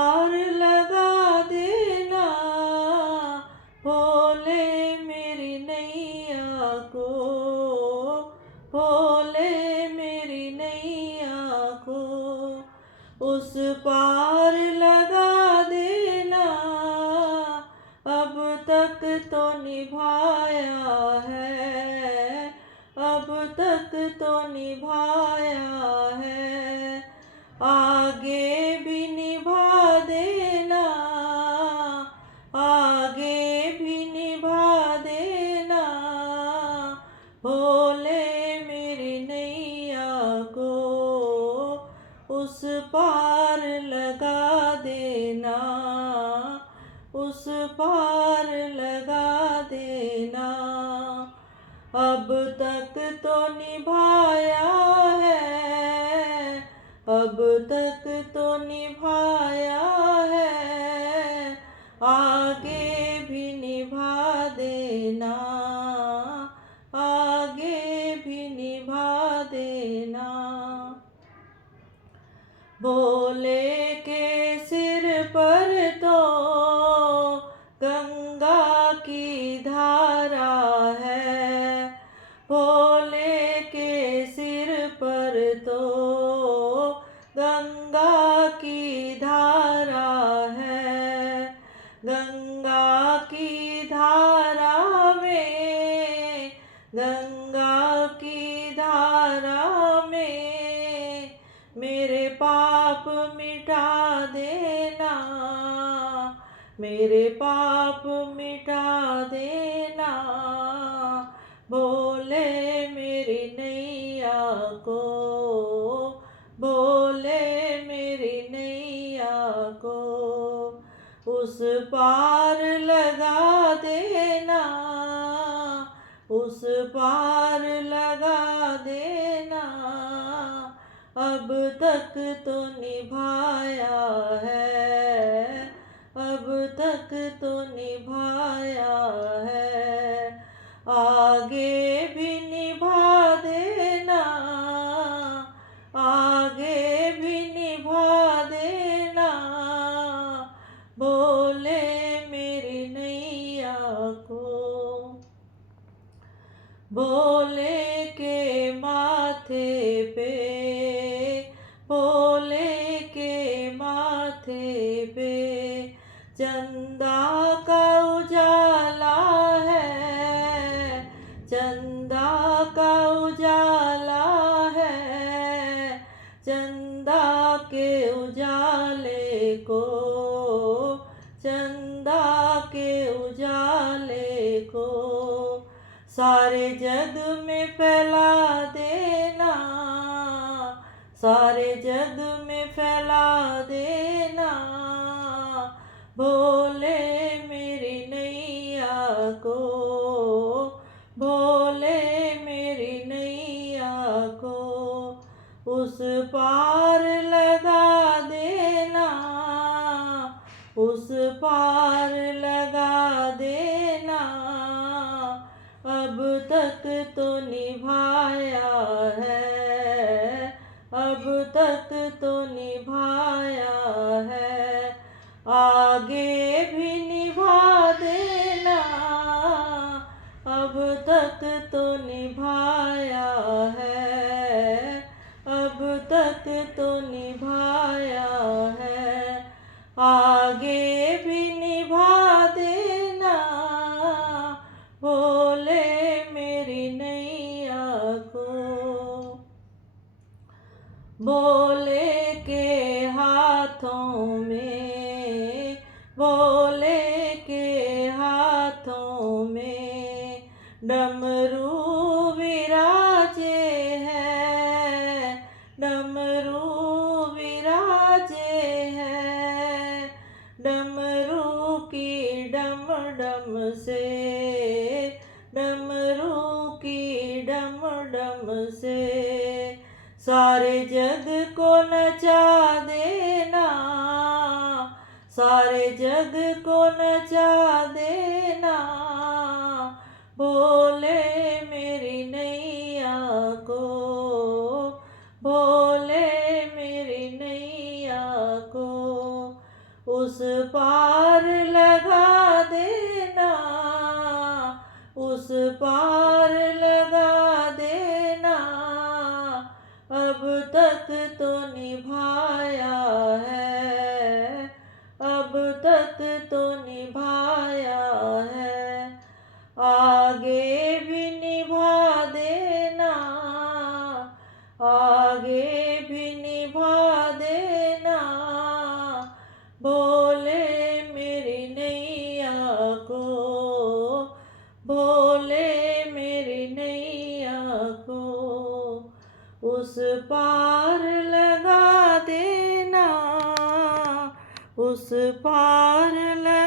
पार लगा देना, भोले मेरी नैया को, भोले मेरी नैया को उस पार लगा देना। अब तक तो निभाया है, अब तक तो निभाया है, आगे भी निभा देना, आगे भी निभा देना, भोले मेरी नैया को उस पार लगा देना, उस पार लगा देना। अब तक तो निभाया है, अब तक तो निभाया है, आगे भी निभा देना, आगे भी निभा देना। भोले के सिर पर तो गंगा की धारा है, भोले के सिर पर तो गंगा की धारा है, गंगा की धारा में, गंगा की धारा में मेरे पाप मिटा देना, मेरे पाप मिटा देना, भोले मेरी नैया को, भोले मेरी नैया को उस पार लगा देना, उस पार लगा देना। अब तक तो निभाया है, अब तक तो निभाया है, आगे भी निभा देना, आगे भी निभा देना, भोले मेरी नैया को। भोले के माथे पे, भोले के माथे पे चंदा का उजाला है, चंदा का उजाला है, चंदा के उजाले को, चंदा के उजाले को सारे जग में फैला देना, सारे जग में फैला देना, भोले मेरी नैया को, भोले मेरी नैया को उस पार लगा देना, उस पार लगा देना। अब तक तो निभाया है, अब तक तो निभाया है, आगे भी निभा देना, अब तक तो निभाया है, अब तक तो निभाया है, आगे भी निभा देना, भोले मेरी नैया को। भोले के हाथों में, भोले के हाथों में डमरू विराजे है, डमरू विराजे है, डमरू की डम डम से, डमरू की डम डम से सारे जग को नचा देना, सारे जग को नचा देना, भोले मेरी नैया को, भोले मेरी नैया को उस पार लगा देना, उस पार लगा देना। अब तक तो निभाया है, अब तक तो निभाया है, आगे भी निभा देना, आगे भी निभा देना। भोले मेरी नैया को, भोले मेरी नैया को उस पार लगा देना, उस पार लगा